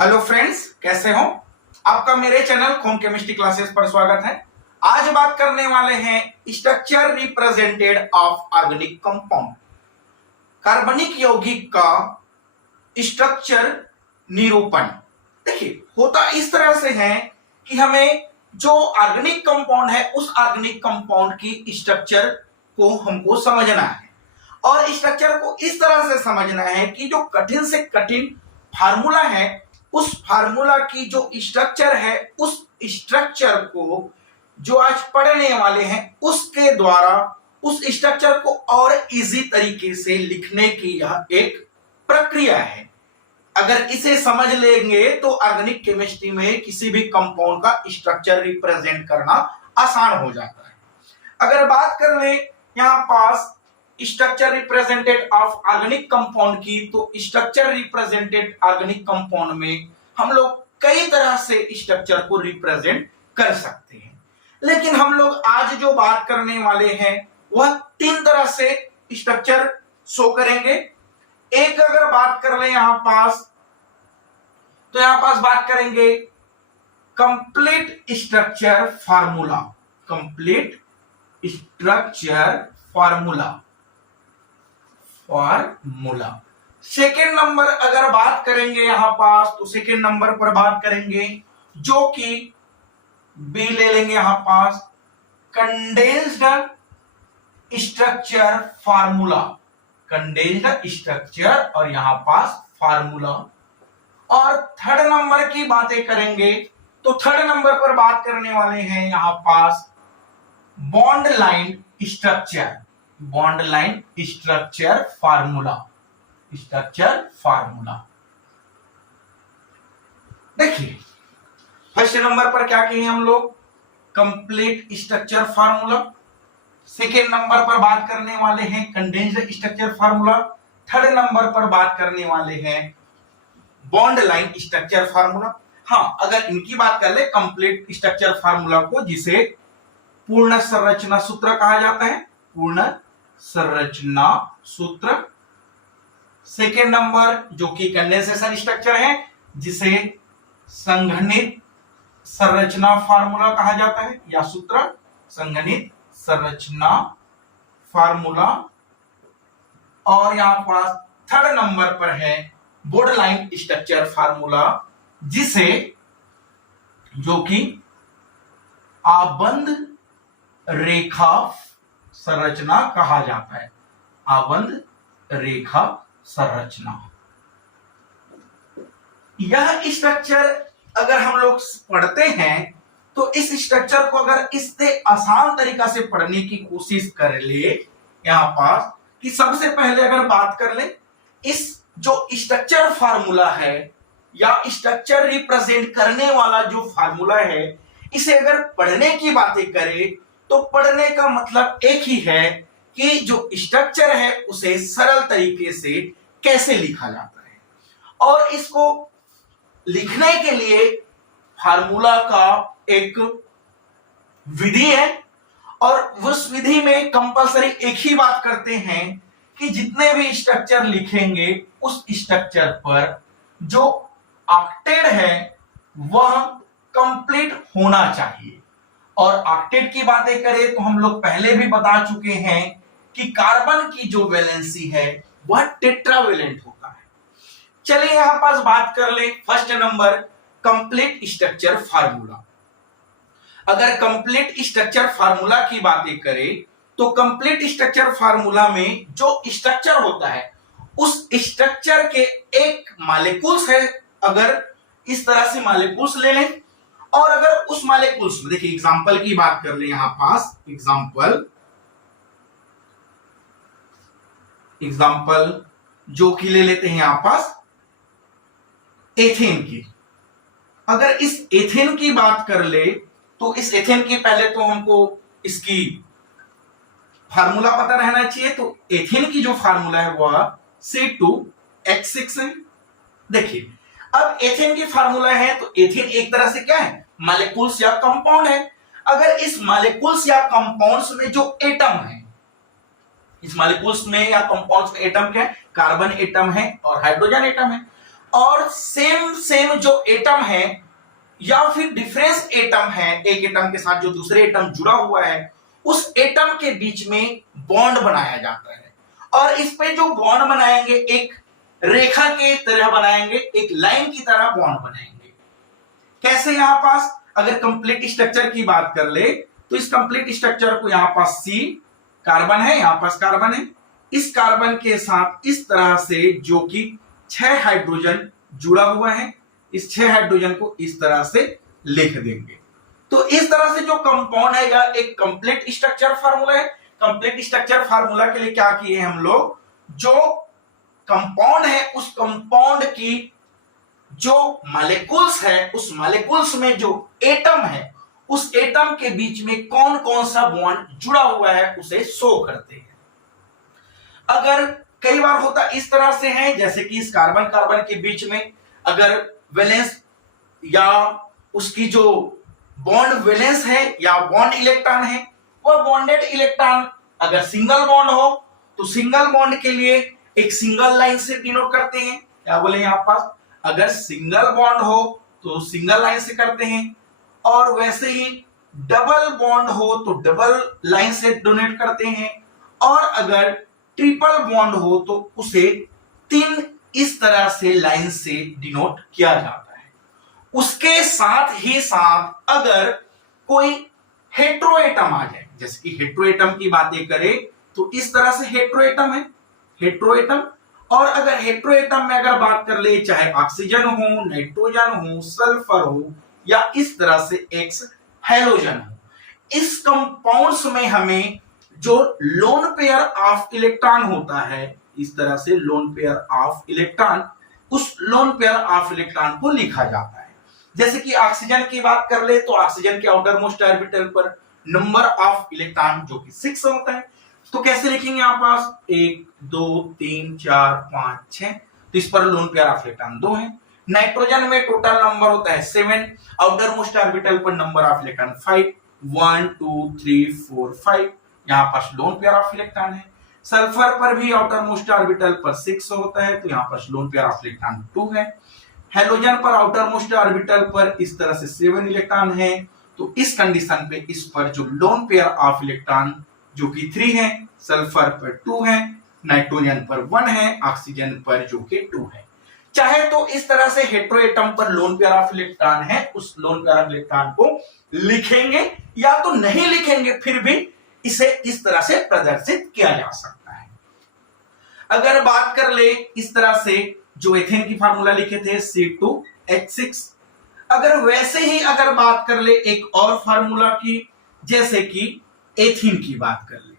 Hello friends, कैसे हो? आपका मेरे चैनल होम केमिस्ट्री क्लासेस पर स्वागत है। आज बात करने वाले हैं structure represented of organic compound. कार्बनिक यौगिक का स्ट्रक्चर निरूपण। देखिए, होता इस तरह से है कि हमें जो ऑर्गेनिक कंपाउंड है उस ऑर्गेनिक कंपाउंड की स्ट्रक्चर को हमको समझना है और स्ट्रक्चर को इस तरह से समझना है कि जो कठिन से कठिन फार्मूला है उस फार्मूला की जो स्ट्रक्चर है उस स्ट्रक्चर को जो आज पढ़ने वाले हैं उसके द्वारा उस स्ट्रक्चर को और इजी तरीके से लिखने की यह एक प्रक्रिया है। अगर इसे समझ लेंगे तो ऑर्गेनिक केमिस्ट्री में किसी भी कंपाउंड का स्ट्रक्चर रिप्रेजेंट करना आसान हो जाता है। अगर बात कर ले यहां पास structure represented of organic compound की, तो स्ट्रक्चर रिप्रेजेंटेड ऑर्गेनिक कंपाउंड में हम लोग कई तरह से स्ट्रक्चर को रिप्रेजेंट कर सकते हैं, लेकिन हम लोग आज जो बात करने वाले हैं वह तीन तरह से स्ट्रक्चर शो करेंगे। एक अगर बात कर ले यहां पास, तो यहां पास बात करेंगे complete structure formula. Complete structure formula. Second number अगर बात करेंगे यहां पास, तो सेकेंड नंबर पर बात करेंगे जो कि बी ले लेंगे यहां पास, condensed structure formula. Condensed structure और यहां पास फार्मूला। और थर्ड नंबर की बातें करेंगे तो थर्ड नंबर पर बात करने वाले हैं यहां पास bond line structure. Bond line structure formula. Structure formula. देखिए, फर्स्ट नंबर पर क्या कहें हम लोग, complete structure formula. Second number पर बात करने वाले हैं condensed structure formula. Third number पर बात करने वाले हैं बॉन्ड लाइन स्ट्रक्चर फार्मूला। हाँ, अगर इनकी बात कर ले कंप्लीट स्ट्रक्चर फार्मूला को, जिसे पूर्ण संरचना सूत्र कहा जाता है, पूर्ण संरचना सूत्र। सेकेंड नंबर जो कि कंडेंसेशन स्ट्रक्चर है, जिसे संघनित संरचना फार्मूला कहा जाता है या सूत्र, संघनित संरचना फार्मूला। और यहां पास थर्ड नंबर पर है बॉन्ड लाइन स्ट्रक्चर फार्मूला, जिसे जो कि आबंध रेखा संरचना कहा जाता है। आबंध रेखा संरचना। यह स्ट्रक्चर अगर हम लोग पढ़ते हैं तो इस स्ट्रक्चर को अगर इससे आसान तरीका से पढ़ने की कोशिश कर ले यहां पास, कि सबसे पहले अगर बात कर ले इस जो स्ट्रक्चर फार्मूला है या स्ट्रक्चर रिप्रेजेंट करने वाला जो फार्मूला है, इसे अगर पढ़ने की बातें करें तो पढ़ने का मतलब एक ही है कि जो स्ट्रक्चर है उसे सरल तरीके से कैसे लिखा जाता है। और इसको लिखने के लिए फार्मूला का एक विधि है और उस विधि में कंपलसरी एक ही बात करते हैं कि जितने भी स्ट्रक्चर लिखेंगे उस स्ट्रक्चर पर जो ऑक्टेट है वह कंप्लीट होना चाहिए। और ऑक्टेट की बातें करें तो हम लोग पहले भी बता चुके हैं कि कार्बन की जो वैलेंसी है वह टेट्रावेलेंट होता है। चलिए यहां पास बात कर ले first number complete structure formula. अगर कंप्लीट स्ट्रक्चर फार्मूला की बातें करें तो कंप्लीट स्ट्रक्चर फार्मूला में जो स्ट्रक्चर होता है उस स्ट्रक्चर के एक मॉलिक्यूल्स है, अगर इस तरह से मॉलिक्यूल्स ले लें, और अगर उस मॉलिक्यूल्स में देखिए एग्जांपल की बात कर ले यहां पास, एग्जांपल जो कि ले लेते हैं यहां पास एथेन की। अगर इस एथेन की बात कर ले तो इस एथेन की पहले तो हमको इसकी फार्मूला पता रहना चाहिए। तो एथेन की जो फार्मूला है वह C2H6 है। देखिए, अब एथेन की फार्मूला है तो एथेन एक तरह से क्या है, मॉलिक्यूल्स या कंपाउंड है। अगर इस मॉलिक्यूल्स या कंपाउंड्स में जो एटम है, इस मॉलिक्यूल्स में या कंपाउंड्स में एटम क्या है, कार्बन एटम है और हाइड्रोजन एटम है। और सेम सेम जो एटम है या फिर डिफरेंस एटम है, एक एटम के साथ जो दूसरे एटम जुड़ा हुआ है, उस एटम के बीच में बॉन्ड बनाया जाता है। और इस पे जो बॉन्ड बनाएंगे एक रेखा के तरह बनाएंगे, एक लाइन की तरह बॉन्ड बनाएंगे। कैसे? यहां पास अगर कंप्लीट स्ट्रक्चर की बात कर ले तो इस कंप्लीट स्ट्रक्चर को यहां पास सी कार्बन है, यहां पास कार्बन है, इस कार्बन के साथ इस तरह से जो कि 6 हाइड्रोजन जुड़ा हुआ है, इस 6 हाइड्रोजन को इस तरह से लिख देंगे। तो इस तरह से जो कंपाउंड है एक कंप्लीट स्ट्रक्चर फार्मूला है। कंप्लीट स्ट्रक्चर फार्मूला के लिए क्या किए हम लोग, जो कंपाउंड है उस कंपाउंड की जो मॉलिक्यूल्स है, उस मॉलिक्यूल्स में जो एटम है, उस एटम के बीच में कौन कौन सा बॉन्ड जुड़ा हुआ है उसे शो करते हैं। अगर कई बार होता इस तरह से है, जैसे कि इस कार्बन कार्बन के बीच में अगर वैलेंस या उसकी जो बॉन्ड वैलेंस है या बॉन्ड इलेक्ट्रॉन है, वह बॉन्डेड इलेक्ट्रॉन अगर सिंगल बॉन्ड हो तो सिंगल बॉन्ड के लिए एक सिंगल लाइन से डिनोट करते हैं। क्या बोले यहां पास, अगर सिंगल बॉन्ड हो तो सिंगल लाइन से करते हैं, और वैसे ही डबल बॉन्ड हो तो डबल लाइन से डोनेट करते हैं, और अगर ट्रिपल बॉन्ड हो तो उसे 3 इस तरह से लाइन से डिनोट किया जाता है। उसके साथ ही साथ अगर कोई हेट्रोएटम आ जाए, जैसे कि हेट्रोएटम की बातें करें तो इस तरह से हेट्रोएटम है, हेट्रोएटम। और अगर हेट्रोएटम में अगर बात कर ले, चाहे ऑक्सीजन हो, नाइट्रोजन हो, सल्फर हो, या इस तरह से एक्स हैलोजन हो, इस कंपाउंड्स में हमें जो लोन पेयर ऑफ इलेक्ट्रॉन होता है, इस तरह से लोन पेयर ऑफ इलेक्ट्रॉन, उस लोन पेयर ऑफ इलेक्ट्रॉन को लिखा जाता है। जैसे कि ऑक्सीजन की बात कर ले तो ऑक्सीजन के आउटर मोस्ट ऑर्बिटल पर नंबर ऑफ इलेक्ट्रॉन जो कि 6 होता है, तो कैसे लिखेंगे यहां पास 1 2 3 4 5 6, तो इस पर लोन पेयर ऑफ इलेक्ट्रॉन 2 है। नाइट्रोजन में टोटल नंबर होता है 7, आउटर मोस्ट ऑर्बिटल पर नंबर ऑफ इलेक्ट्रॉन 5, 1 2 3 4 5, यहां पास लोन पेयर ऑफ इलेक्ट्रॉन है। सल्फर पर भी आउटर मोस्ट ऑर्बिटल पर 6 होता है, तो यहां पास लोन पेयर ऑफ इलेक्ट्रॉन 2 है। हेलोजन पर आउटर मोस्ट ऑर्बिटल पर इस तरह से 7 इलेक्ट्रॉन है, तो इस कंडीशन पे इस पर जो लोन पेयर ऑफ इलेक्ट्रॉन जो कि 3 है, सल्फर पर 2 है, नाइट्रोजन पर 1 है, ऑक्सीजन पर जो कि 2 है। चाहे तो इस तरह से हेट्रोएटम पर लोन पेयर ऑफ इलेक्ट्रॉन है, उस लोन पेयर ऑफ इलेक्ट्रॉन को लिखेंगे, या तो नहीं लिखेंगे, फिर भी इसे इस तरह से प्रदर्शित किया जा सकता है। अगर बात कर ले इस तरह से जो एथेन की फार्मूला लिखे थे C2H6, अगर वैसे ही अगर बात कर ले एक और फार्मूला की, जैसे कि एथीन की बात कर ले,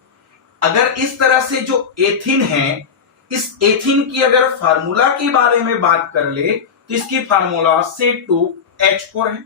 अगर इस तरह से जो एथीन है, इस एथीन की अगर फार्मूला के बारे में बात कर ले तो इसकी फार्मूला C2H4 है।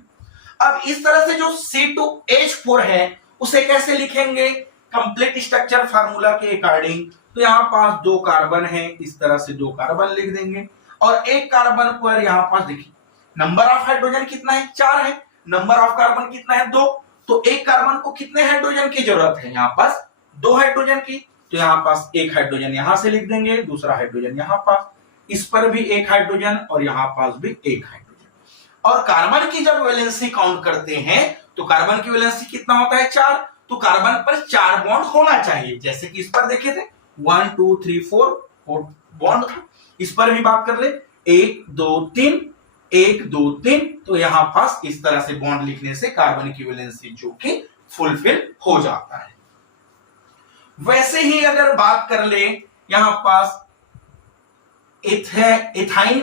अब इस तरह से जो C2H4 है उसे कैसे लिखेंगे कंप्लीट स्ट्रक्चर फार्मूला के अकॉर्डिंग, तो यहां पास 2 कार्बन है, इस तरह से 2 कार्बन लिख देंगे, और एक कार्बन पर यहां पास देखिए नंबर ऑफ हाइड्रोजन कितना है, 4 है, नंबर ऑफ कार्बन कितना है, 2, तो एक कार्बन को कितने हाइड्रोजन की जरूरत है, यहां पास 2 हाइड्रोजन की, तो यहां पास एक हाइड्रोजन यहां से लिख देंगे, दूसरा हाइड्रोजन यहां पास, इस पर भी एक हाइड्रोजन और यहां पास भी एक हाइड्रोजन। और कार्बन की जब वैलेंसी काउंट करते हैं तो कार्बन की वैलेंसी कितना होता है, 4, तो कार्बन पर 4 बॉन्ड होना चाहिए, जैसे कि इस पर देखे थे 1 2 3 4 बॉन्ड था। इस पर भी बात कर ले 1 2 3 1 2 3, तो यहां पास इस तरह से बॉन्ड लिखने से कार्बन की वैलेंसी जो कि फुलफिल हो जाता है। वैसे ही अगर बात कर ले यहां पास एथाइन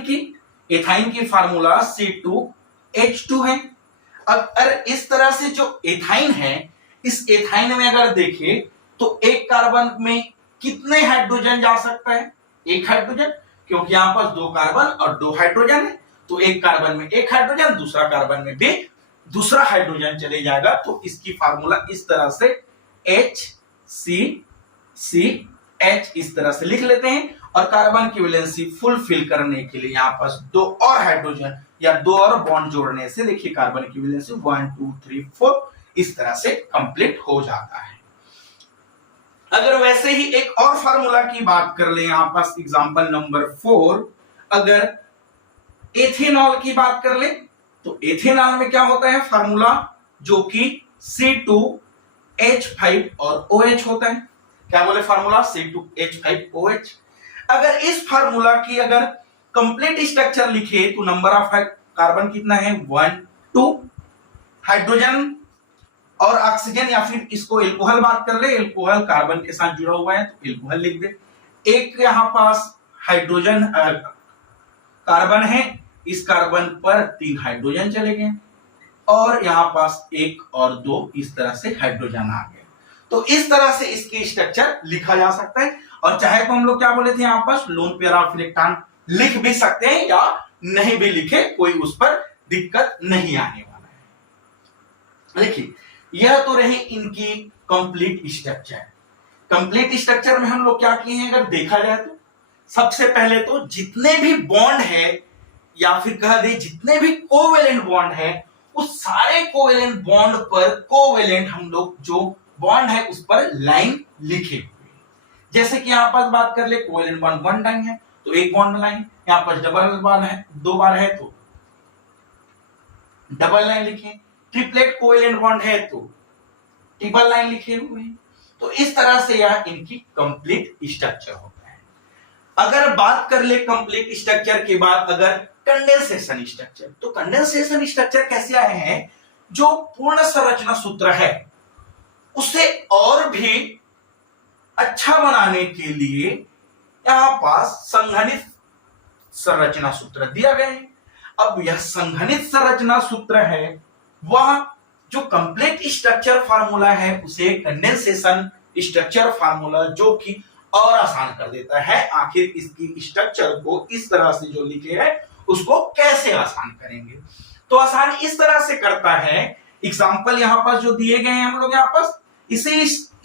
की फार्मूला C2H2 है। अगर इस तरह से जो एथाइन है, इस एथाइन में अगर देखें तो एक कार्बन में कितने हाइड्रोजन जा सकता है, एक हाइड्रोजन, क्योंकि यहां पास 2 कार्बन और 2 हाइड्रोजन है, तो एक कार्बन में एक हाइड्रोजन, दूसरा कार्बन में भी दूसरा हाइड्रोजन चले जाएगा, तो इसकी फार्मूला इस तरह से HCCH इस तरह से लिख लेते हैं। और कार्बन की वैलेंसी फुलफिल करने के लिए यहां पास 2 और हाइड्रोजन या 2 और बॉन्ड जोड़ने से देखिए कार्बन की वैलेंसी 1 2 3 4 इस तरह से कंप्लीट हो जाता है। अगर वैसे ही एक और फार्मूला की बात कर ले यहां पास एग्जांपल नंबर 4, अगर एथेनॉल की बात कर ले तो एथेनॉल में क्या होता है फार्मूला, जो कि C2H5 और OH होता है। क्या बोले फार्मूला, C2H5OH। अगर इस फार्मूला की अगर कंप्लीट स्ट्रक्चर लिखे तो नंबर ऑफ कार्बन कितना है 1 2, हाइड्रोजन और ऑक्सीजन या फिर इसको एल्कोहल बात कर ले, एल्कोहल कार्बन के साथ जुड़ा हुआ है तो एल्कोहल लिख दे। एक यहां पास हाइड्रोजन कार्बन है, इस कार्बन पर 3 हाइड्रोजन चले गए और यहां पास 1 और 2 इस तरह से हाइड्रोजन आ गए। तो इस तरह से इसकी स्ट्रक्चर लिखा जा सकता है। और चाहे तो हम लोग क्या बोले थे, यहां पास लोन पेयर ऑफ इलेक्ट्रॉन लिख भी सकते हैं या नहीं भी लिखे, कोई उस पर दिक्कत नहीं आने वाला है। देखिए यह तो रही इनकी कंप्लीट स्ट्रक्चर। कंप्लीट स्ट्रक्चर में हम लोग क्या किए हैं, अगर देखा जाए तो सबसे पहले तो जितने भी बॉन्ड है या फिर कह दे जितने भी कोवेलेंट बॉन्ड है, उस सारे कोवेलेंट बॉन्ड पर कोवेलेंट हम लोग जो बॉन्ड है उस पर लाइन लिखे हुए। जैसे कि यहां पास बात कर ले कोवेलेंट बॉन्ड 1 टाइम है तो एक बॉन्ड लाइन, यहां पास डबल बॉन्ड है 2 बार है तो डबल लाइन लिखे, ट्रिपलेट कोवेलेंट बॉन्ड है तो ट्रिपल लाइन लिखे हुए हैं। तो इस तरह से यह इनकी कंप्लीट स्ट्रक्चर होता है। अगर बात कर ले कंप्लीट स्ट्रक्चर के बाद अगर कंडेंसेशन स्ट्रक्चर, तो कंडेंसेशन स्ट्रक्चर कैसे आए हैं, जो पूर्ण संरचना सूत्र है उसे और भी अच्छा बनाने के लिए यहां पास संघनित संरचना सूत्र दिया गया है। अब यह संघनित संरचना सूत्र है, वह जो कंप्लीट स्ट्रक्चर फार्मूला है उसे कंडेंसेशन स्ट्रक्चर फार्मूला जो कि और आसान कर देता है। आखिर इसकी स्ट्रक्चर को इस तरह से जो लिखे है उसको कैसे आसान करेंगे, तो आसान इस तरह से करता है। एग्जांपल यहां पास जो दिए गए हैं हम लोग यहां पास इसी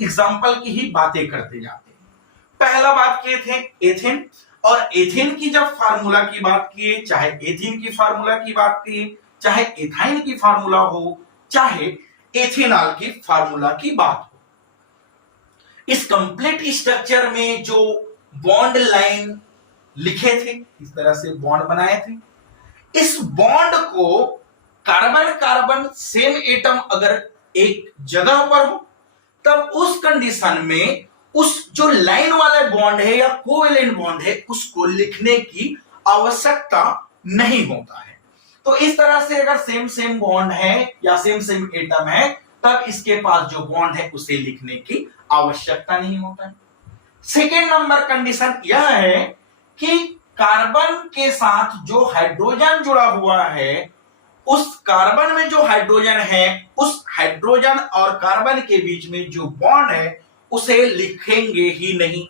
एग्जांपल की ही बातें करते जाते हैं। पहला बात किए थे एथेन, और एथेन की जब फार्मूला की बात किए, चाहे एथेन की फार्मूला की बात किए, चाहे एथाइन की फार्मूला हो, चाहे एथेनॉल की फार्मूला की बात हो, इस कंप्लीट स्ट्रक्चर में जो बॉन्ड लाइन लिखे थे, इस तरह से बॉन्ड बनाए थे, इस बॉन्ड को कार्बन कार्बन सेम एटम अगर एक जगह पर हो तब उस कंडीशन में उस जो लाइन वाले बॉन्ड है या कोवेलेंट बॉन्ड है उसको लिखने की आवश्यकता नहीं होता है। तो इस तरह से अगर सेम सेम बॉन्ड है या सेम सेम एटम है तब इसके पास जो बॉन्ड है उसे लिखने की आवश्यकता नहीं होता है। सेकेंड नंबर कंडीशन यह है कि कार्बन के साथ जो हाइड्रोजन जुड़ा हुआ है, उस कार्बन में जो हाइड्रोजन है, उस हाइड्रोजन और कार्बन के बीच में जो बॉन्ड है उसे लिखेंगे ही नहीं,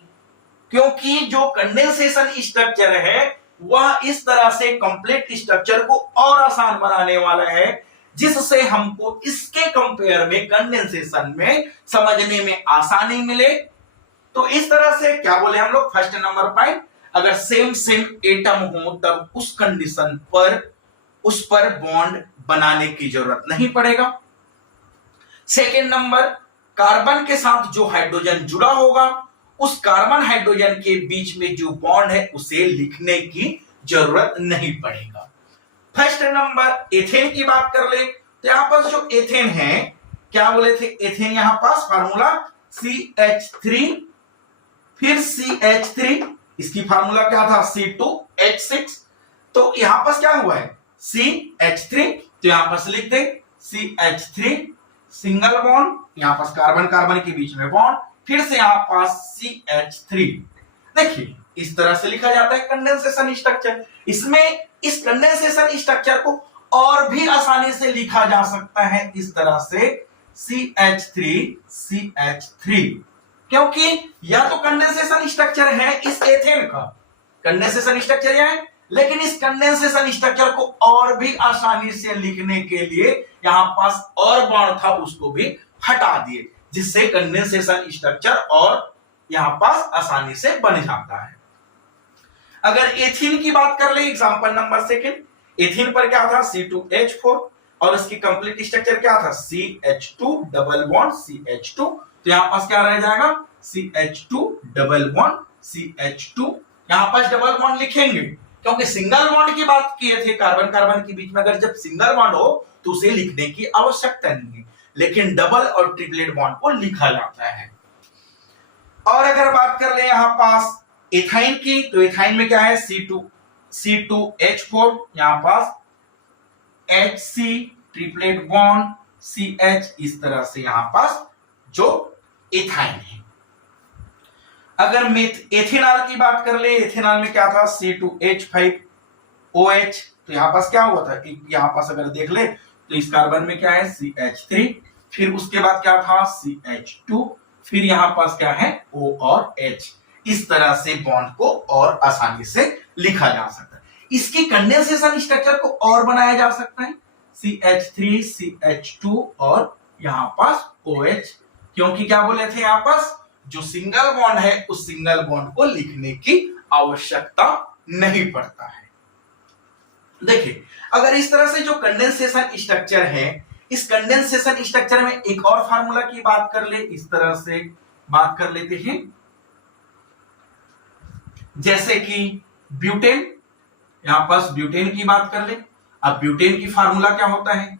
क्योंकि जो कंडेंसेशन स्ट्रक्चर है वह इस तरह से कंप्लीट स्ट्रक्चर को और आसान बनाने वाला है, जिससे हमको इसके कंपेयर में कंडेंसेशन में समझने में आसानी मिले। तो इस तरह से क्या बोले हम लोग, फर्स्ट नंबर पॉइंट, अगर सेम सेम एटम हो तब उस कंडीशन पर उस पर बॉन्ड बनाने की जरूरत नहीं पड़ेगा। सेकेंड नंबर, कार्बन के साथ जो हाइड्रोजन जुड़ा होगा उस कार्बन हाइड्रोजन के बीच में जो बॉन्ड है उसे लिखने की जरूरत नहीं पड़ेगा। फर्स्ट नंबर एथेन की बात कर ले तो यहां पर जो एथेन है, क्या बोले थे, एथेन यहां पास फार्मूला CH3 फिर CH3, इसकी फार्मूला क्या था C2H6, तो यहां पास क्या हुआ है CH3, तो यहां पास लिख दे CH3 सिंगल बॉन्ड, यहां पास कार्बन कार्बन के बीच में बॉन्ड, फिर से यहां पास CH3। देखिए इस तरह से लिखा जाता है कंडेंसेशन स्ट्रक्चर। इसमें इस कंडेंसेशन स्ट्रक्चर को और भी आसानी से लिखा जा सकता है इस तरह से CH3, क्योंकि यह तो कंडेंसेशन स्ट्रक्चर है इस एथेन का, कंडेंसेशन स्ट्रक्चर यह है, लेकिन इस कंडेंसेशन स्ट्रक्चर को और भी आसानी से लिखने के लिए यहां पास और बॉन्ड था उसको भी हटा दिए, जिससे कंडेंसेशन स्ट्रक्चर और यहां पास आसानी से बन जाता है। अगर एथीन की बात कर ले, एग्जांपल नंबर सेकंड, एथीन पर क्या था C2H4 और इसकी कंप्लीट स्ट्रक्चर क्या था CH2 डबल बॉन्ड CH2, तो यहां पास क्या रह जाएगा CH2 डबल बॉन्ड CH2, यहां पास डबल बॉन्ड लिखेंगे क्योंकि सिंगल बॉन्ड की बात किए थे कार्बन कार्बन के बीच में, अगर जब सिंगल बॉन्ड हो तो उसे लिखने की आवश्यकता नहीं है, लेकिन डबल और ट्रिपलेट बॉन्ड को लिखा जाता है। और अगर बात कर ले यहां पास एथाइन की, तो एथाइन में क्या है C2H4, यहां पास HC ट्रिपलेट बॉन्ड CH, इस तरह से यहां पास जो एथाइन है। अगर एथेनॉल की बात कर ले, एथेनॉल में क्या था C2H5OH, तो यहां पास क्या हुआ था, यहां पास अगर देख ले तो इस कार्बन में क्या है CH3, फिर उसके बाद क्या था CH2, फिर यहां पास क्या है O और H। इस तरह से बॉन्ड को और आसानी से लिखा जा सकता है। इसकी कंडेंसेशन स्ट्रक्चर को और बनाया जा सकता है CH3 CH2 और यहां पास OH, क्योंकि क्या बोले थे यहां पास जो सिंगल बॉन्ड है उस सिंगल बॉन्ड को लिखने की आवश्यकता नहीं पड़ता है। देखिए अगर इस तरह से जो कंडेंसेशन स्ट्रक्चर है, इस कंडेंसेशन स्ट्रक्चर में एक और फार्मूला की बात कर ले, इस तरह से बात कर लेते हैं, जैसे कि ब्यूटेन, यहां पास ब्यूटेन की बात कर ले। अब ब्यूटेन की फार्मूला क्या होता है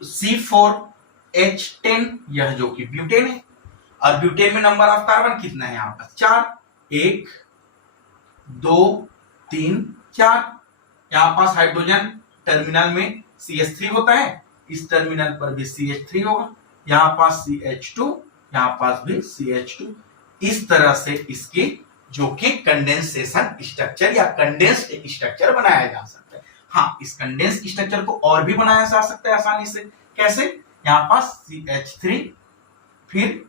C4H10, यह जो कि ब्यूटेन है, और ब्यूटेन में नंबर ऑफ कार्बन कितना है यहां पास 4, 1 2 3 4। यहां पास हाइड्रोजन टर्मिनल में CH3 होता है, इस टर्मिनल पर भी CH3 होगा, यहां पास CH2, यहां पास भी CH2। इस तरह से इसके जो कि कंडेंसेशन स्ट्रक्चर या कंडेंस्ड स्ट्रक्चर बनाया जा सकता है। हाँ, इस कंडेंस्ड स्ट्रक्चर को और भी बनाया जा सकता है आसानी से। कैसे, यहां पास CH3, फिर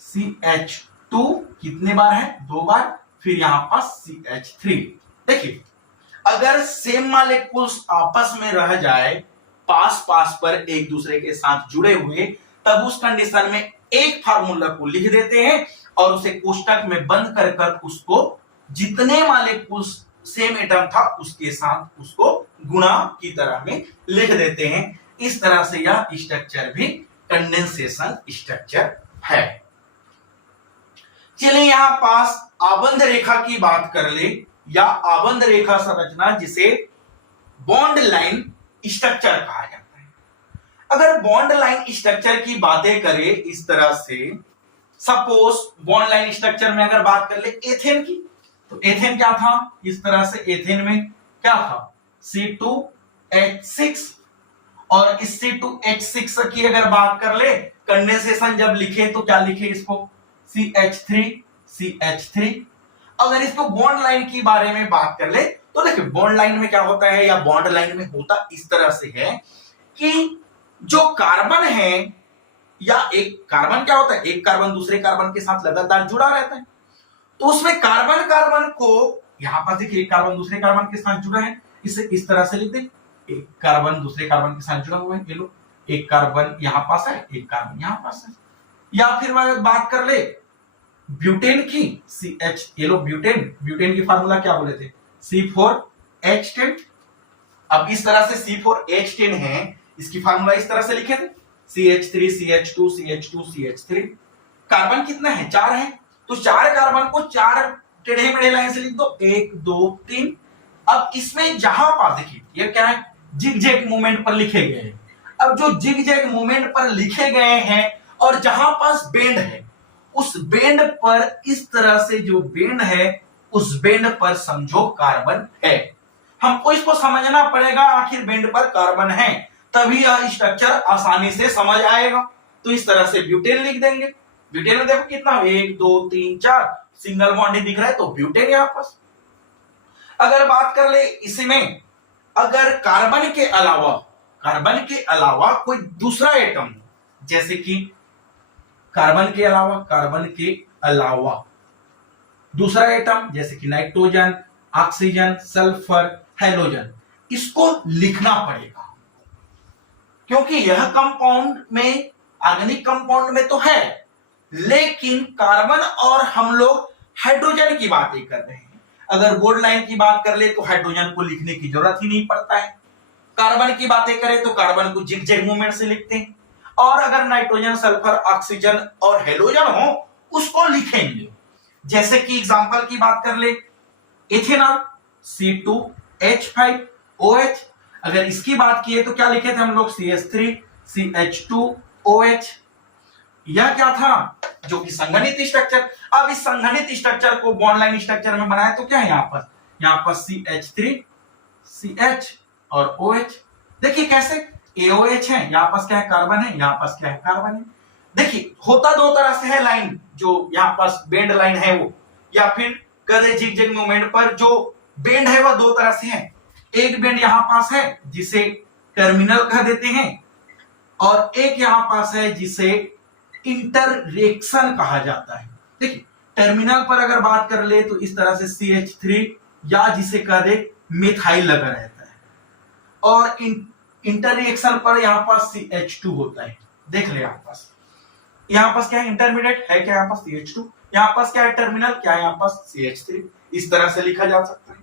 CH2 कितने बार है 2 बार, फिर यहां पास CH3। देखिए अगर सेम मॉलिक्यूल्स आपस में रह जाए, पास पास पर एक दूसरे के साथ जुड़े हुए, तब उस कंडीशन में एक फार्मूला को लिख देते हैं और उसे कोष्टक में बंद कर कर उसको जितने मॉलिक्यूल्स सेम एटम था उसके साथ उसको गुणा की तरह में लिख देते हैं। इस तरह से यह स्ट्रक्चर भी कंडेंसेशन स्ट्रक्चर है। चलिए यहां पास आबंध रेखा की बात कर ले, या आबंध रेखा संरचना, जिसे बॉन्ड लाइन स्ट्रक्चर कहा जाता है। अगर बॉन्ड लाइन स्ट्रक्चर की बातें करें इस तरह से, सपोज बॉन्ड लाइन स्ट्रक्चर में अगर बात कर ले एथेन की, तो एथेन क्या था, इस तरह से एथेन में क्या था C2H6, और इस C2H6 की अगर बात कर ले, कंडेंसेशन जब लिखे तो क्या लिखे इसको CH3। अगर इसको बॉन्ड लाइन की बारे में बात कर ले तो देखिए बॉन्ड लाइन में क्या होता है, या बॉन्ड लाइन में होता इस तरह से है कि जो कार्बन है, या एक कार्बन क्या होता है, एक कार्बन दूसरे कार्बन के साथ लगातार जुड़ा रहता है, तो उसमें कार्बन कार्बन को यहां पर देखिए एक कार्बन दूसरे कार्बन के साथ जुड़ा है, इसे इस तरह से लिख दे, एक कार्बन दूसरे कार्बन के साथ जुड़ा हुआ है, ये लो एक कार्बन यहां पास है, एक कार्बन यहां पास है। या फिर बात कर ले ब्यूटेन की, CH, ये लो ब्यूटेन की फार्मूला क्या बोले थे C4H10। अब इस तरह से C4H10 है, इसकी फार्मूला इस तरह से लिखे थे CH3 CH2 CH2 CH3। Carbon कितना है 4 है, तो 4 कार्बन को 4 टेढ़े मेढ़े लाइन से लिख दो, 1 2 3। अब इसमें जहां पास देखिए ये क्या है जिग-जैग मूवमेंट पर लिखे गए हैं। अब जो जिग-जैग मूवमेंट पर लिखे गए हैं और जहां पास बेंड है, उस बेंड पर इस तरह से जो बेंड है उस बेंड पर समझो कार्बन है। हमको इसको समझना पड़ेगा, आखिर बेंड पर कार्बन है, तभी यह स्ट्रक्चर आसानी से समझ आएगा। तो इस तरह से ब्यूटेन लिख देंगे। ब्यूटेन में देखो कितना 1 2 3 4 सिंगल बॉन्ड ही दिख रहा है, तो ब्यूटेन यहां पास। अगर बात कर ले इसमें, अगर कार्बन के अलावा कोई दूसरा एटम, जैसे कि कार्बन के अलावा दूसरा एटम जैसे कि नाइट्रोजन, ऑक्सीजन, सल्फर, हाइड्रोजन, इसको लिखना पड़ेगा, क्योंकि यह कंपाउंड में ऑर्गेनिक कंपाउंड में तो है, लेकिन कार्बन और हम लोग हाइड्रोजन की बातें कर रहे हैं। अगर बॉन्ड लाइन की बात कर ले तो हाइड्रोजन को लिखने की जरूरत ही नहीं पड़ता है। कार्बन की बातें करें तो कार्बन को जिग-जैग मूवमेंट से लिखते हैं, और अगर नाइट्रोजन, सल्फर, ऑक्सीजन और हेलोजन हो उसको लिखेंगे। जैसे कि एग्जांपल की बात कर ले, इथेनॉल C2H5OH। अगर इसकी बात की है तो क्या लिखे थे हम लोग, CH3CH2OH। यह क्या था, जो कि संघनित स्ट्रक्चर। अब इस संघनित स्ट्रक्चर को बॉन्ड लाइन स्ट्रक्चर में बनाया तो क्या है यहाँ पर CH3CH और OH। देखिए कैसे, AOH है, यहाँ पास क्या है, कार्बन है, यहाँ पास क्या है, कार्बन है। देखिए होता दो तरह से है लाइन, जो यहाँ पास बेंड लाइन है वो, या फिर कदे जिगजैग मूवमेंट पर जो बेंड है वह दो तरह से है। एक बेंड यहाँ पास है जिसे टर्मिनल कह देते हैं, और एक यहाँ पास है जिसे इंटररेक्शन कहा जाता है। देखिए टर्मिनल पर अगर बात कर ले तो इस तरह से CH3 या जिसे कह दे मिथाइल लगा रहता है, और इंटररिएक्शन पर यहाँ पास CH2 होता है। देख ले यहाँ पास क्या है, इंटरमीडिएट है क्या, यहाँ पास CH2, यहाँ पास क्या है, टर्मिनल, क्या है यहाँ पास CH3। इस तरह से लिखा जा सकता है।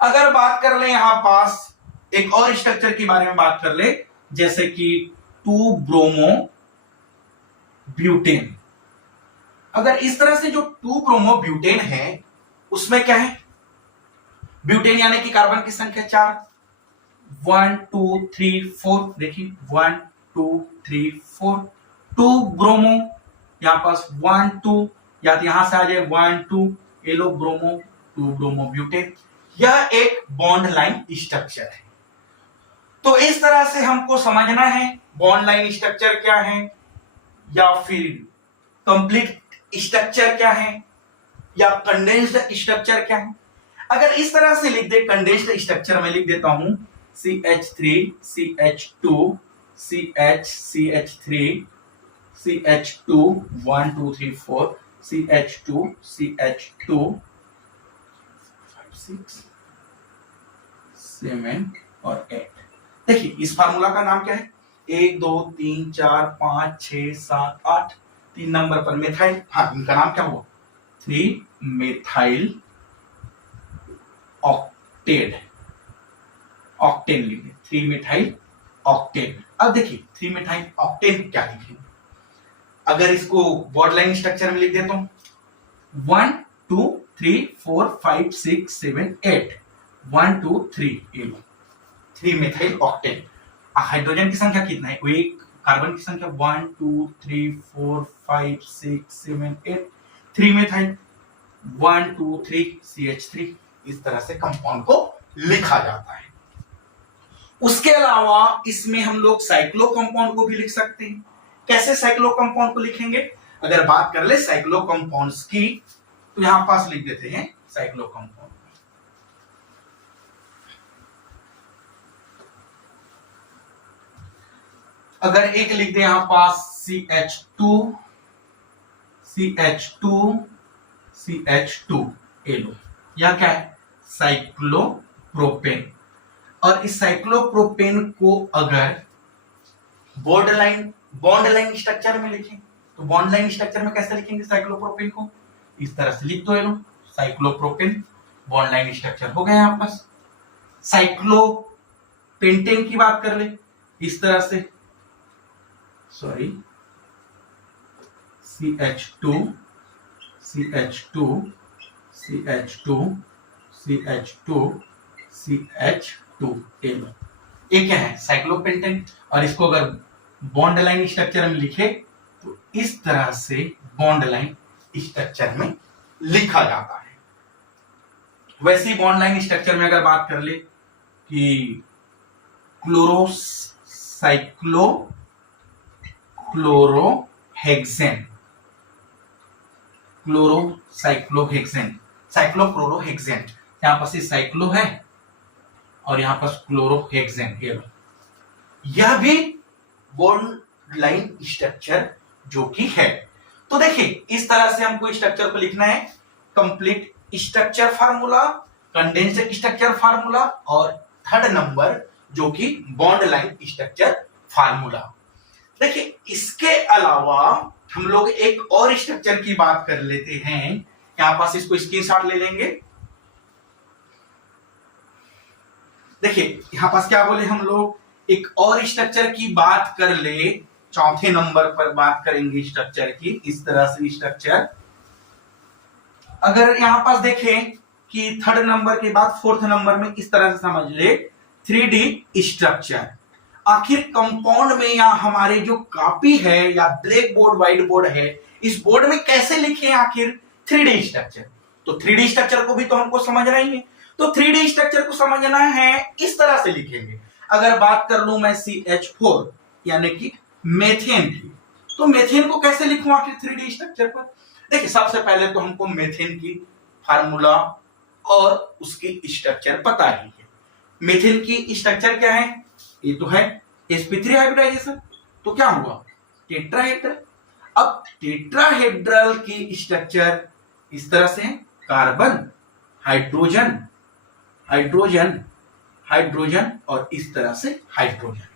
अगर बात कर ले यहाँ पास एक और स्ट्रक्चर के बारे में बात कर ले, जैसे कि 2 ब्रोमो ब्यूटेन। अगर इस तरह से जो 2 ब्रोमो ब्यूटेन है उसमें क्या है, ब्यूटेन यानी कि कार्बन की संख्या 4, 1 2 3 4। देखिए 1 2 3 4, 2 ब्रोमो, यहां पास 1 2, या तो यहां से आ जाए 1 2, एलो ब्रोमो, 2 ब्रोमो ब्यूटेन। यह एक बॉन्ड लाइन स्ट्रक्चर है। तो इस तरह से हमको समझना है बॉन्ड लाइन स्ट्रक्चर क्या है, या फिर कंप्लीट स्ट्रक्चर क्या है, या कंडेंस्ड स्ट्रक्चर क्या है। अगर इस तरह से लिख दे, कंडेंस्ड स्ट्रक्चर में लिख देता हूं CH3 CH2 CH CH3 CH2 1 2 3 4 CH2 CH2 5 6 7 और 8। देखिए इस फार्मूला का नाम क्या है, 1 2 3 4 5 6 7 8, 3 नंबर पर मेथाइल। हाँ, इनका नाम क्या हुआ, 3 मेथाइल ऑक्टेन। ऑक्टेन लिखे, 3 मेथाइल ऑक्टेन। अब देखिए 3 मेथाइल ऑक्टेन क्या लिखे, अगर इसको बॉन्ड लाइन स्ट्रक्चर में लिख देता हूं 1 2 3 4 5 6 7 8, 1 2 3 3 मेथाइल ऑक्टेन। हाइड्रोजन की संख्या कितना है, एक कार्बन की संख्या 1 2 3 4 5 6 7 8, 3 मेथाइल 1 2 3 CH3। इस तरह से कंपाउंड को लिखा जाता है। उसके अलावा इसमें हम लोग साइक्लो कंपाउंड को भी लिख सकते हैं। कैसे साइक्लो कंपाउंड को लिखेंगे, अगर बात कर ले साइक्लो कंपाउंड्स की, तो यहां पास लिख देते हैं साइक्लो कंपाउंड। अगर एक लिख दे यहां पास CH2 CH2 CH2 एलो, यह क्या है, साइक्लोप्रोपेन। और इस साइक्लोप्रोपेन को अगर बॉन्ड लाइन स्ट्रक्चर में लिखें तो बॉन्ड लाइन स्ट्रक्चर में कैसे लिखेंगे साइक्लोप्रोपेन को, इस तरह से लिख दो एलो, साइक्लोप्रोपेन बॉन्ड लाइन स्ट्रक्चर हो गया यहां पास। साइक्लोपेंटेन की बात कर ले इस तरह से, sorry CH2 CH2 CH2 CH2 CH2 yellow, ये क्या है, साइक्लोपेंटेन। और इसको अगर बॉन्ड लाइन स्ट्रक्चर में लिखे तो इस तरह से बॉन्ड लाइन स्ट्रक्चर में लिखा जाता है। वैसे ही बॉन्ड लाइन स्ट्रक्चर में अगर बात कर ले कि क्लोरोसाइक्लोहेक्सेन, साइक्लोक्लोरोहेक्सेन, यहां पास साइक्लो है और यहां पास क्लोरोहेक्सेन, यह भी बॉन्ड लाइन स्ट्रक्चर जो कि है। तो देखिए इस तरह से हमको स्ट्रक्चर को लिखना है, complete structure formula, condensed structure formula, और थर्ड नंबर जो कि बॉन्ड लाइन स्ट्रक्चर फार्मूला। देखिए इसके अलावा हम लोग एक और स्ट्रक्चर की बात कर लेते हैं, यहां पास इसको स्क्रीनशॉट ले लेंगे। देखिए यहां पास क्या बोले हम लोग, एक और स्ट्रक्चर की बात कर ले, चौथे नंबर पर बात करेंगे स्ट्रक्चर की। इस तरह से स्ट्रक्चर अगर यहां पास देखें कि थर्ड नंबर के बाद फोर्थ नंबर में इस तरह से समझ ले 3D स्ट्रक्चर। आखिर कंपाउंड में या हमारे जो कॉपी है या ब्लैक बोर्ड व्हाइट बोर्ड है, इस बोर्ड में कैसे लिखे आखिर 3D स्ट्रक्चर? तो 3D स्ट्रक्चर को भी तो हमको समझना ही है। तो 3D स्ट्रक्चर को समझना है, इस तरह से लिखेंगे। अगर बात कर लूं मैं CH4 यानी कि मेथेन की, तो मेथेन को कैसे लिखूं आखिर 3D स्ट्रक्चर पर? देखिए, सबसे पहले तो हमको मेथेन की फार्मूला और उसकी स्ट्रक्चर पता ही है। मेथेन की स्ट्रक्चर क्या है? ये तो है sp3 हाइब्रिडाइजेशन, तो क्या हुआ? टेट्राहेड्रल। अब टेट्राहेड्रल की स्ट्रक्चर इस तरह से है, कार्बन, हाइड्रोजन, हाइड्रोजन, हाइड्रोजन और इस तरह से हाइड्रोजन।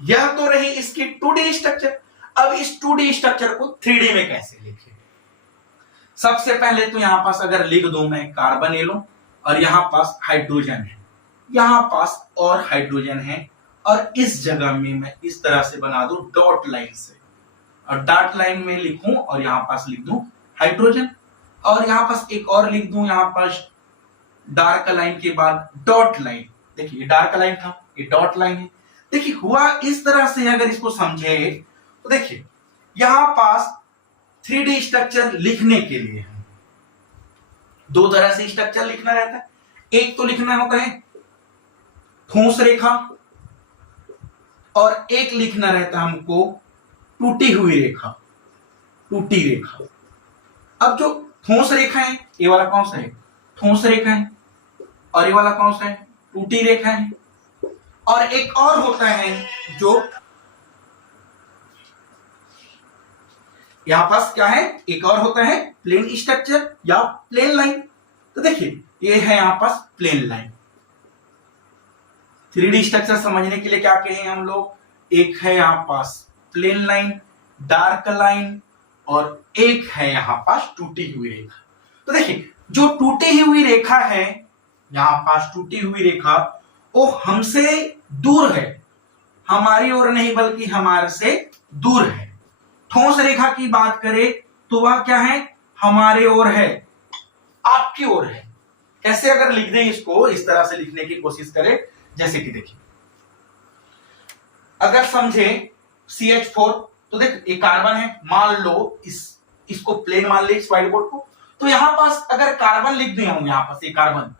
यह तो रही इसकी 2D स्ट्रक्चर। अब इस 2D स्ट्रक्चर को 3D में कैसे लिखें? सबसे पहले तो यहां पास अगर लिख दूं मैं कार्बन ले लो और यहां पास हाइड्रोजन है, यहां पास और हाइड्रोजन है, और इस जगह में मैं इस तरह से बना दूं डॉट लाइन से, और डॉट लाइन में लिखूं और यहां पास लिख दूं हाइड्रोजन, और यहां पास एक और लिख दूं, यहां पास डार्क लाइन के बाद डॉट लाइन। देखिए, ये डार्क लाइन था, ये डॉट लाइन है। देखिए, हुआ इस तरह से। अगर इसको समझे तो देखिए, यहां पास 3D स्ट्रक्चर लिखने के लिए दो तरह से स्ट्रक्चर लिखना रहता है। एक तो लिखना होता है ठोस रेखा, और एक लिखना रहता है हमको टूटी हुई रेखा, टूटी रेखा। अब जो ठोस रेखा है, ये वाला कौन सा है? ठोस रेखा है, और ये वाला कौन सा है? टूटी रेखा है। और एक और होता है जो यहां पास क्या है, एक और होता है प्लेन स्ट्रक्चर या प्लेन लाइन। तो देखिए, ये है यहां पास प्लेन लाइन। 3D स्ट्रक्चर समझने के लिए क्या कहें हम लोग? एक है यहां पास प्लेन लाइन, डार्क लाइन, और एक है यहां पास टूटी हुई रेखा। तो देखिए, जो टूटी हुई रेखा है, यहां पास टूटी हुई रेखा, वो हमसे दूर है, हमारी ओर नहीं बल्कि हमारे से दूर है। ठोस रेखा की बात करें तो वह क्या है? हमारे ओर है, आपकी ओर है। कैसे अगर लिख दें इसको, इस तरह से लिखने की कोशिश करें, जैसे कि देखिए, अगर समझे CH4, तो देख ये कार्बन है, मान लो इसको प्लेन मान ले, इस व्हाइट बोर्ड को। तो यहां पास अगर कार्बन लिख दिया हूं, यहां पास ये कार्बन,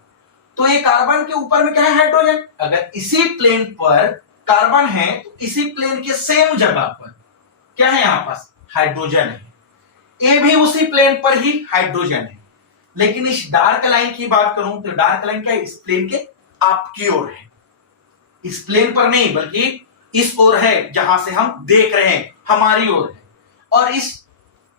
तो ये कार्बन के ऊपर में क्या है? हाइड्रोजन। अगर इसी प्लेन पर कार्बन है तो इसी प्लेन के सेम जगह पर क्या है? यहां पास हाइड्रोजन है। ये भी उसी प्लेन पर ही हाइड्रोजन है। लेकिन इस डार्क लाइन की बात करूं तो डार्क लाइन क्या है? इस प्लेन के आपकी ओर है, इस प्लेन पर नहीं बल्कि इस ओर है, जहां से हम देख रहे हैं, हमारी ओर है। और इस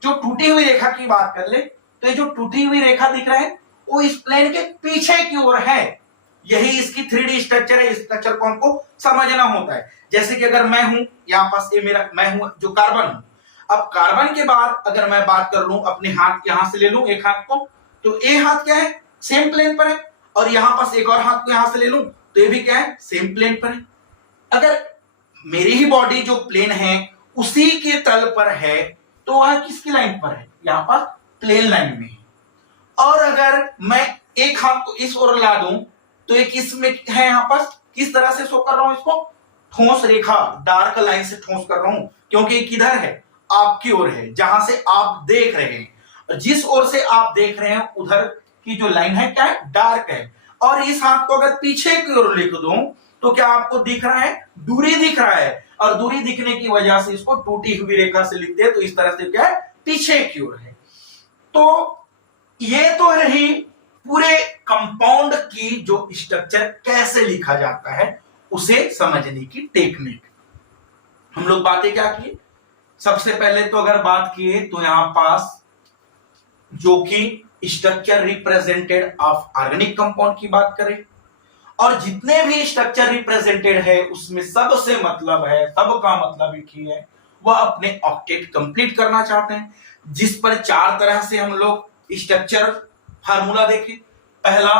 जो टूटी हुई रेखा की बात कर ले तो ये जो टूटी हुई रेखा दिख रहा है वो इस प्लेन के पीछे की ओर है। यही इसकी 3D स्ट्रक्चर है। इस स्ट्रक्चर को हमको समझना होता है। जैसे कि अगर मैं हूं यहां पास, ये मेरा मैं हूं जो कार्बन हूं। अब कार्बन के बाद अगर मैं बात कर लूं, अपने हाथ यहां से ले लूं एक हाथ को, तो ये हाथ क्या है? सेम प्लेन पर है। और यहां पास एक और हाथ को यहां से ले लूं तो ये भी क्या है? सेम प्लेन पर है। अगर मेरी ही बॉडी जो प्लेन है उसी के तल पर है तो वह किसकी लाइन पर है? यहां पर प्लेन लाइन में है। और अगर मैं एक हाथ को इस ओर ला दूं तो एक इसमें है, यहां पर किस तरह से शो कर रहा हूं इसको? ठोस रेखा, डार्क लाइन से ठोस कर रहा हूं, क्योंकि ये किधर है? आपकी ओर है, जहां से आप देख रहे हैं। और जिस ओर से आप देख रहे हैं उधर की जो लाइन है क्या है? डार्क है। और इस हाथ को अगर पीछे की ओर लिख दूं तो क्या आपको दिख रहा है? दूरी दिख रहा है। और दूरी दिखने की वजह से इसको टूटी हुई रेखा से लिखते हैं, तो इस तरह से क्या है? पीछे की ओर है। तो ये तो रही पूरे कंपाउंड की जो स्ट्रक्चर कैसे लिखा जाता है उसे समझने की टेक्निक। हम लोग बातें क्या की? सबसे पहले तो अगर बात किए तो यहां पास जो कि structure represented of organic compound की बात करें, और जितने भी स्ट्रक्चर रिप्रेजेंटेड है उसमें सबसे मतलब है, सबका मतलब एक ही है, वह अपने ऑक्टेट कंप्लीट करना चाहते हैं, जिस पर 4 तरह से हम लोग स्ट्रक्चर फार्मूला देखें। पहला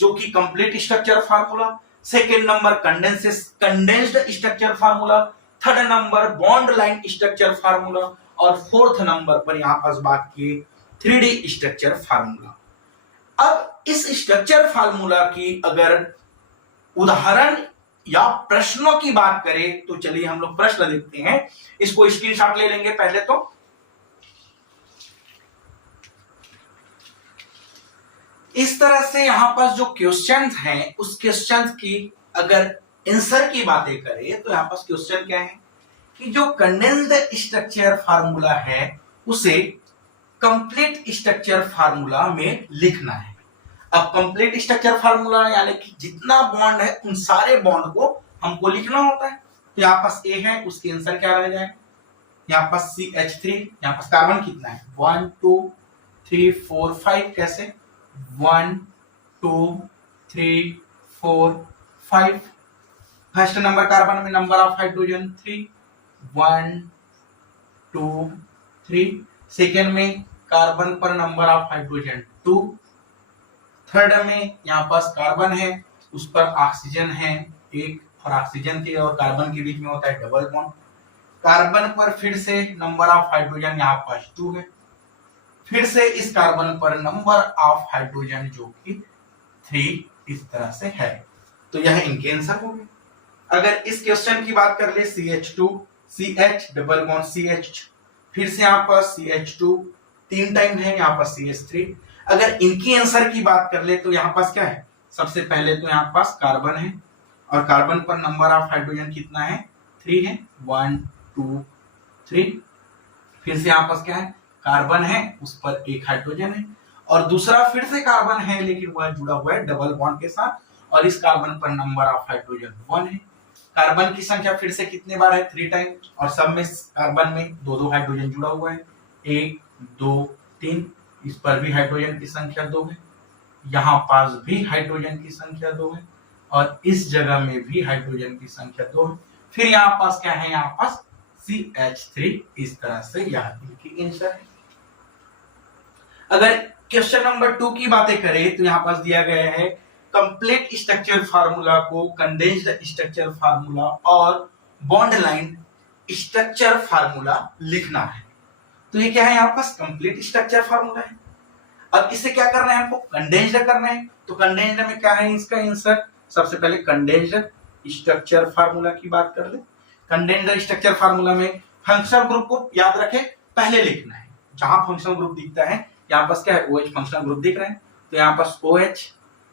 जो कि complete structure formula, second number condensed structure formula, third number bond line structure formula, और फोर्थ नंबर पर यहां पास बात किए 3D स्ट्रक्चर फार्मूला। अब इस स्ट्रक्चर फार्मूला की अगर उदाहरण या प्रश्नों की बात करें तो चलिए हम लोग प्रश्न देखते हैं। इसको स्क्रीनशॉट ले लेंगे पहले तो। इस तरह से यहां पर जो क्वेश्चंस हैं उस क्वेश्चंस की अगर आंसर की बातें करें तो यहां पर क्वेश्चन क्या है कि जो कंडेंस्ड स्ट्रक्चर फार्मूला है उसे कंप्लीट स्ट्रक्चर फार्मूला में लिखना है। अब कंप्लीट स्ट्रक्चर फार्मूला यानी कि जितना बॉन्ड है उन सारे बॉन्ड को हमको लिखना होता है। तो यहाँ पास ए है, उसके आंसर क्या रह जाएगा, यहाँ पास CH3, यहाँ पास कार्बन कितना है 1 2 3 4 5, कैसे 1 2 3 4 5। फर्स्ट नंबर कार्बन में नंबर ऑफ हाइड्रोजन 3 1 2 3। सेकेंड में कार्बन पर नंबर ऑफ हाइड्रोजन 2। थर्ड में यहाँ पास कार्बन है, उस पर ऑक्सीजन है एक, और ऑक्सीजन के और कार्बन के बीच में होता है डबल बॉन्ड। कार्बन पर फिर से नंबर ऑफ हाइड्रोजन यहाँ पास 2 है, फिर से इस कार्बन पर नंबर ऑफ हाइड्रोजन जो कि 3 इस तरह से है। तो यह इनके आंसर हो गए। अगर इस क्वेश्चन की बात कर ले CH2 CH double bond CH, फिर से यहाँ पर CH2 3 टाइम है, यहाँ पर CH3। अगर इनकी आंसर की बात कर ले तो यहाँ पास क्या है, सबसे पहले तो यहाँ पास कार्बन है और कार्बन पर नंबर ऑफ हाइड्रोजन कितना है 3 है 1 2 3। फिर से यहाँ पास क्या है, कार्बन है उस पर एक हाइड्रोजन है, और दूसरा फिर से कार्बन है लेकिन वह जुड़ा हुआ है डबल बॉन्ड के साथ, और इस कार्बन पर नंबर ऑफ हाइड्रोजन 1 है। कार्बन की संख्या फिर से कितने बार है 3 टाइम, और सब में कार्बन में 2 हाइड्रोजन जुड़ा हुआ है 1 2 3। इस पर भी हाइड्रोजन की संख्या 2 है, यहाँ पास भी हाइड्रोजन की संख्या 2 है, और इस जगह में भी हाइड्रोजन की संख्या 2 है। फिर यहाँ पास क्या है, यहाँ पास CH3। इस तरह से यह इनकी आंसर है। अगर क्वेश्चन नंबर 2 की बातें करें तो यहाँ पास दिया गया है कंप्लीट स्ट्रक्चर फार्मूला को कंडेंस्ड स्ट्रक्चर फार्मूला और बॉन्ड लाइन स्ट्रक्चर फार्मूला लिखना है। तो ये क्या है, यहाँ पास कंप्लीट स्ट्रक्चर फार्मूला है। अब इसे क्या करना है, हमको कंडेंस्ड करना है। तो कंडेंस्ड में क्या है इसका आंसर, सबसे पहले कंडेंस्ड स्ट्रक्चर फार्मूला की बात कर ले। कंडेंस्ड स्ट्रक्चर फार्मूला में फंक्शनल ग्रुप को याद रखे पहले लिखना है। जहां फंक्शनल ग्रुप दिखता है, यहाँ पास क्या है OH फंक्शनल ग्रुप दिख रहा है, तो यहाँ पास OH।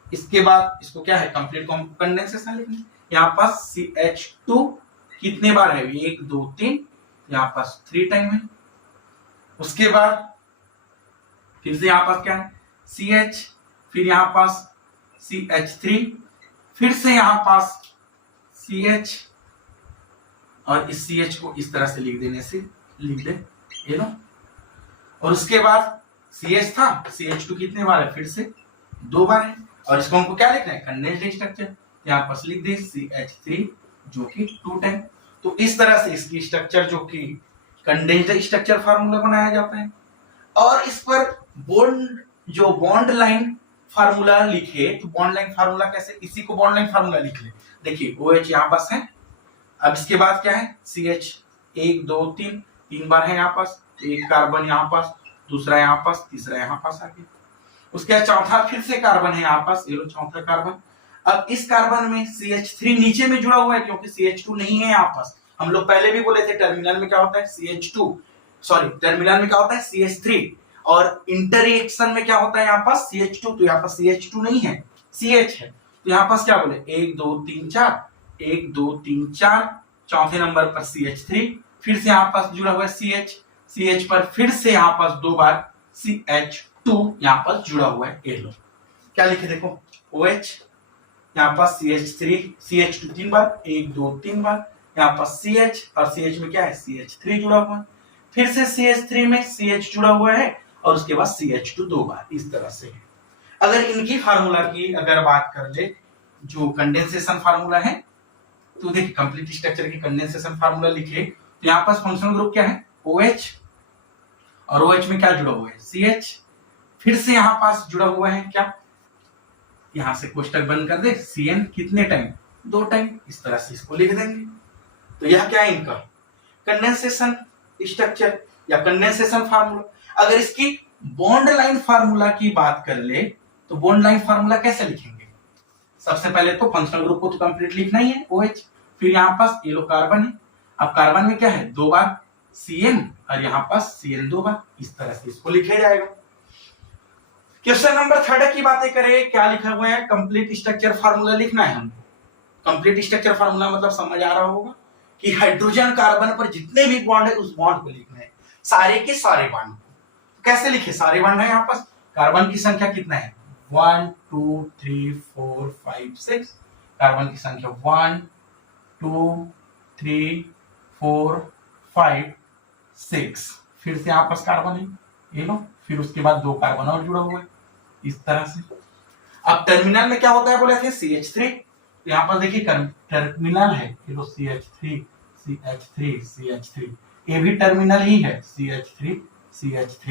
इसके बाद इसको क्या है, कंप्लीट कंडेंसेशन लिखना है। यहाँ पास CH2 कितने बार है, 1 2 3, यहाँ पास 3 टाइम है। उसके बाद फिर से यहाँ पास क्या है CH, फिर यहाँ पास CH3, फिर से यहाँ पास CH, और इस CH को इस तरह से लिख देने से लिख दे ये लो। और उसके बाद CH था, CH2 कितने बार है, फिर से 2 बार है, और इसको हमको क्या लिखना है, कंडेंस्ड स्ट्रक्चर। यहाँ पास लिख दे CH3 जो कि 2 टाइम। तो इस तरह से इसकी स्ट्रक्चर जो कि कंडेंस्ड स्ट्रक्चर फार्मूला बनाया जाता है। और इस पर बॉन्ड लाइन फार्मूला लिखे तो बॉन्ड लाइन फार्मूला कैसे, इसी को बॉन्ड लाइन फार्मूला लिख ले। देखिए OH यहाँ पास है, अब इसके बाद क्या है CH 1 2 3, 3 बार है यहाँ पास, एक कार्बन यहाँ पास, दूसरा यहाँ पास, तीसरा यहाँ पास आ गया। उसके बाद चौथा फिर से कार्बन है यहाँ पास, ये लो चौथा कार्बन। अब इस कार्बन में CH3 नीचे में जुड़ा हुआ है क्योंकि CH2 नहीं है यहाँ पास। हम लोग पहले भी बोले थे टर्मिनल में क्या होता है CH2, सॉरी टर्मिनल में क्या होता है CH3, और इंटररिएक्शन में क्या होता है यहाँ पास CH2। तो यहाँ पास CH2 नहीं है, CH है। तो यहाँ पास क्या बोले 1 2 3 4, 1 2 3 4, चौथे नंबर पर CH3, फिर से यहाँ पास जुड़ा हुआ है CH पर फिर से यहाँ पास 2 बार CH2 यहाँ पास जुड़ा हुआ है। ये लो क्या लिखे देखो OH, यहाँ पास CH2 3 बार, 1 2 3 बार, यहाँ पास CH, और CH में क्या है CH3 जुड़ा हुआ है, फिर से CH3 में CH जुड़ा हुआ है, और उसके बाद CH2 2 बार। इस तरह से है। अगर इनकी फार्मूला की अगर बात कर ले जो कंडेंसेशन फार्मूला है, तो देखिए कंप्लीट स्ट्रक्चर की कंडेंसेशन फार्मूला लिखे तो यहाँ पास फंक्शनल ग्रुप क्या है OH, और OH में क्या जुड़ा हुआ है CH, फिर से यहाँ पास जुड़ा हुआ है क्या, यहां से कोष्टक बंद कर दे CN कितने टाइम 2 टाइम। इस तरह से इसको लिख देंगे। तो यह क्या है इनका कंडेंसेशन स्ट्रक्चर या कंडेंसेशन फार्मूला। अगर इसकी बॉन्ड लाइन फार्मूला की बात कर ले तो बॉन्ड लाइन फार्मूला कैसे लिखेंगे? सबसे पहले तो फंक्शनल ग्रुप को तो कंप्लीट लिखना ही है OH, फिर यहाँ पास ये लो कार्बन है, अब कार्बन में क्या है 2 बार CN और यहाँ पास CN 2 बार, इस तरह से इसको लिखा जाएगा। क्वेश्चन नंबर 3 की बातें करें, क्या लिखा हुआ है? कंप्लीट स्ट्रक्चर फार्मूला लिखना है हमको। कंप्लीट स्ट्रक्चर फार्मूला मतलब समझ आ रहा होगा कि हाइड्रोजन कार्बन पर जितने भी बॉन्ड है उस बॉन्ड को लिखना है, सारे के सारे बॉन्ड को। कैसे लिखे? सारे बॉन्ड है यहाँ पास, कार्बन की संख्या कितना है 1 2 3 4 5 6, कार्बन की संख्या 1 2 3 4 5 6, फिर से यहाँ पास कार्बन है ये लो, फिर उसके बाद 2 कार्बन और जुड़ा हुआ है इस तरह से। अब टर्मिनल में क्या होता है बोले थे CH3, तो यहाँ पर देखिए टर्मिनल है ये लो CH3 CH3 CH3, ये भी टर्मिनल ही है CH3 CH3।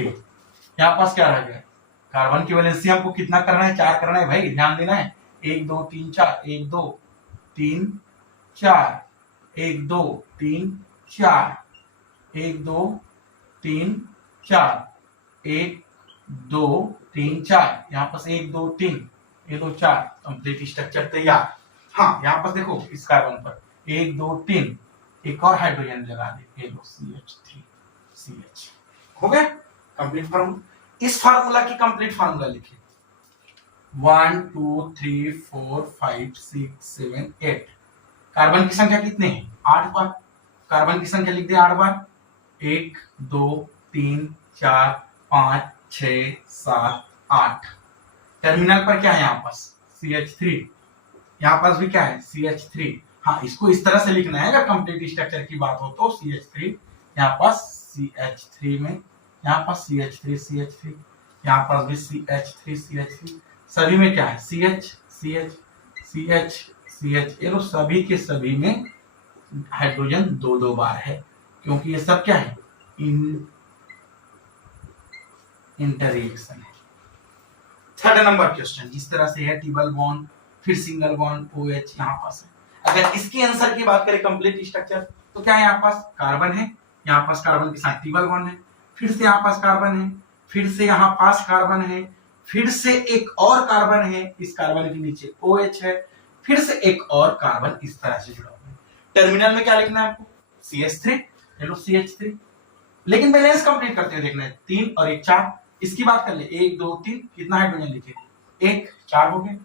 यहाँ पास क्या रह गया? कार्बन की वैलेंसी हमको कितना करना है? 4 करना है भाई, ध्यान देना है। 1 2 3 4 1 2 3 4 1 2 3 4 1 2 3 4 1 2 3 4, यहाँ पास 1 2 3 1 2 4, कंप्लीट स्ट्रक्चर तैयार। हाँ यहाँ पास देखो इस कार्बन पर 1 2 3 एक और हाइड्रोजन लगा दे, ये लो CH3 CH, हो गया कंप्लीट फार्मूला। इस फार्मूला की कंप्लीट फार्मूला लिखिए 1 2 3 4 5 6 7 8, कार्बन की संख्या कितने हैं 8 बार, कार्बन की संख्या लिख दे 8 बार, 1 2 3 4 5 6 7 8। टर्मिनल पर क्या है यहाँ पास CH3, यहाँ पास भी क्या है CH3। हाँ इसको इस तरह से लिखना है, अगर कंप्लीट स्ट्रक्चर की बात हो तो CH3, यहाँ पास CH3 में यहाँ पास CH3 CH3, यहाँ पास भी CH3 CH3, सभी में क्या है CH CH CH CH, ये लो सभी के सभी में हाइड्रोजन 2 बार है, क्योंकि ये सब क्या है इंटररिएक्शन है। 3rd नंबर क्वेश्चन इस तरह से है, ट्रिपल बॉन्ड फिर सिंगल बॉन्ड OH यहाँ पास है। अगर इसके आंसर की बात करें कंप्लीट स्ट्रक्चर तो क्या है, यहाँ पास कार्बन है, यहाँ पास कार्बन के साथ ट्रिपल बॉन्ड है, फिर से यहाँ पास कार्बन है, फिर से यहाँ पास कार्बन है, फिर से एक और कार्बन है, इस कार्बन के नीचे OH है, फिर से एक और कार्बन इस तरह से जुड़ा हुआ है। टर्मिनल में क्या लिखना है आपको CH3, हेलो CH3, लेकिन बैलेंस कंप्लीट करते हुए देखना है 3 और 1 4। इसकी बात कर ले 1 2 3, कितना हाइड्रोजन लिखे 1 4 हो गए।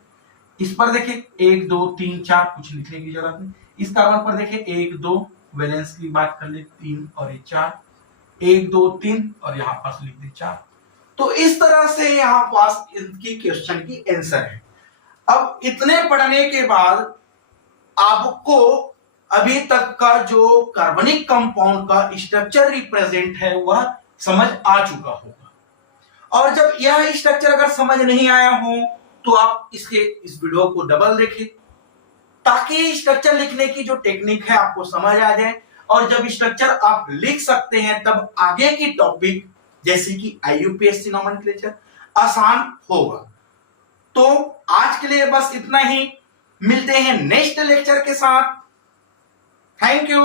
इस पर देखिए 1 2 3 4, कुछ लिखने की जरूरत नहीं। इस कार्बन पर देखिए 1 2, वैलेंस की बात कर ले 3 और 1 4, 1 2 3 और यहाँ पास लिख दे 4। तो इस तरह से यहाँ पास इनकी क्वेश्चन की आंसर है। अब इतने पढ़ने के बाद आपको अभी तक का जो कार्बनिक कंपाउंड का स्ट्रक्चर रिप्रेजेंट है वह समझ आ चुका होगा, और जब यह स्ट्रक्चर अगर समझ नहीं आया हो तो आप इस वीडियो को डबल देखें, ताकि स्ट्रक्चर लिखने की जो टेक्निक है आपको समझ आ जाए, और जब स्ट्रक्चर आप लिख सकते हैं तब आगे की टॉपिक जैसे कि IUPAC नोमेनक्लेचर आसान होगा। तो आज के लिए बस इतना ही, मिलते हैं नेक्स्ट लेक्चर के साथ। Thank you.